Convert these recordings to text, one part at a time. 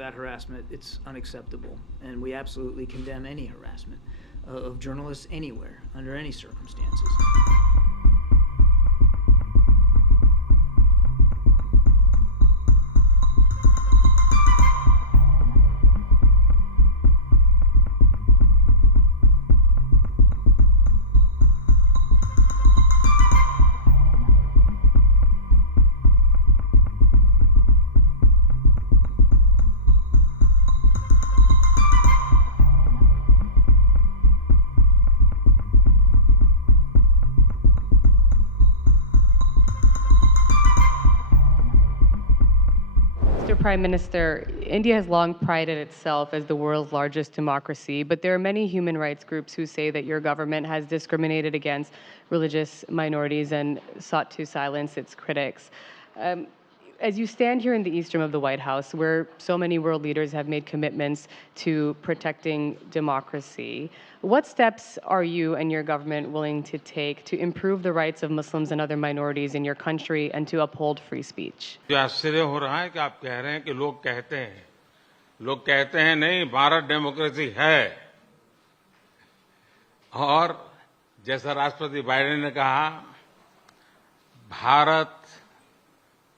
that harassment, it's unacceptable. And we absolutely condemn any harassment of journalists anywhere, under any circumstances. Prime Minister, India has long prided itself as the world's largest democracy, but there are many human rights groups who say that your government has discriminated against religious minorities and sought to silence its critics. As you stand here in the east room of the White House, where so many world leaders have made commitments to protecting democracy, what steps are you and your government willing to take to improve the rights of Muslims and other minorities in your country and to uphold free speech? जो आश्चर्य हो रहा है कि आप कह रहे हैं कि लोग कहते हैं नहीं, भारत डेमोक्रेसी है। और जैसा राष्ट्रपति बाइडेन ने कहा, भारत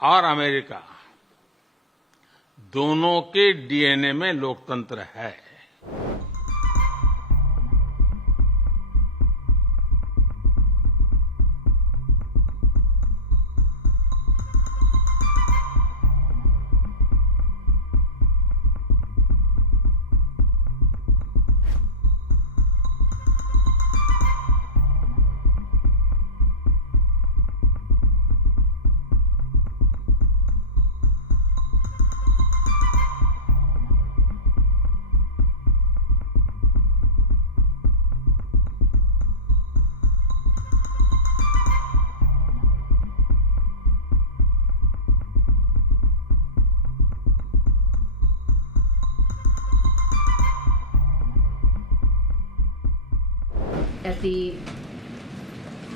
और अमेरिका दोनों के डीएनए में लोकतंत्र है। At the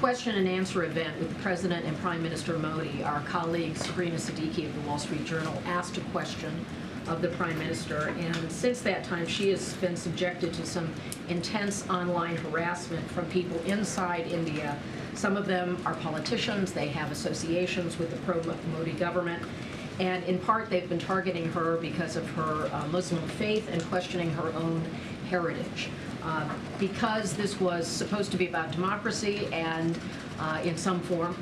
question and answer event with the President and Prime Minister Modi, our colleague Sabrina Siddiqui of the Wall Street Journal asked a question of the Prime Minister, and since that time she has been subjected to some intense online harassment from people inside India. Some of them are politicians, they have associations with the pro-Modi government, and in part they've been targeting her because of her Muslim faith and questioning her own heritage. Because this was supposed to be about democracy and in some form,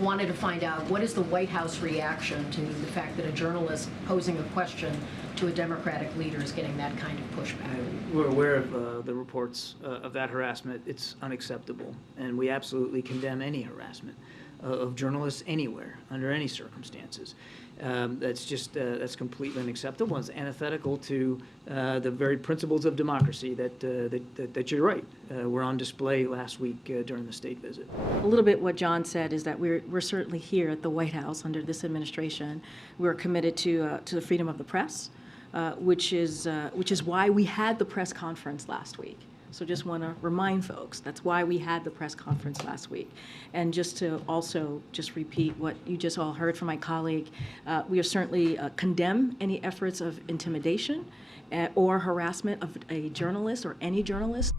wanted to find out what is the White House reaction to the fact that a journalist posing a question to a Democratic leader is getting that kind of pushback. We're aware of the reports of that harassment. It's unacceptable, and we absolutely condemn any harassment of journalists anywhere, under any circumstances. That's completely unacceptable. It's antithetical to the very principles of democracy that you're right were on display last week during the state visit. A little bit what John said is that we're certainly here at the White House under this administration. We're committed to the freedom of the press, which is why we had the press conference last week. So just want to remind folks, that's why we had the press conference last week. And just to also just repeat what you just all heard from my colleague, we are certainly condemn any efforts of intimidation or harassment of a journalist or any journalist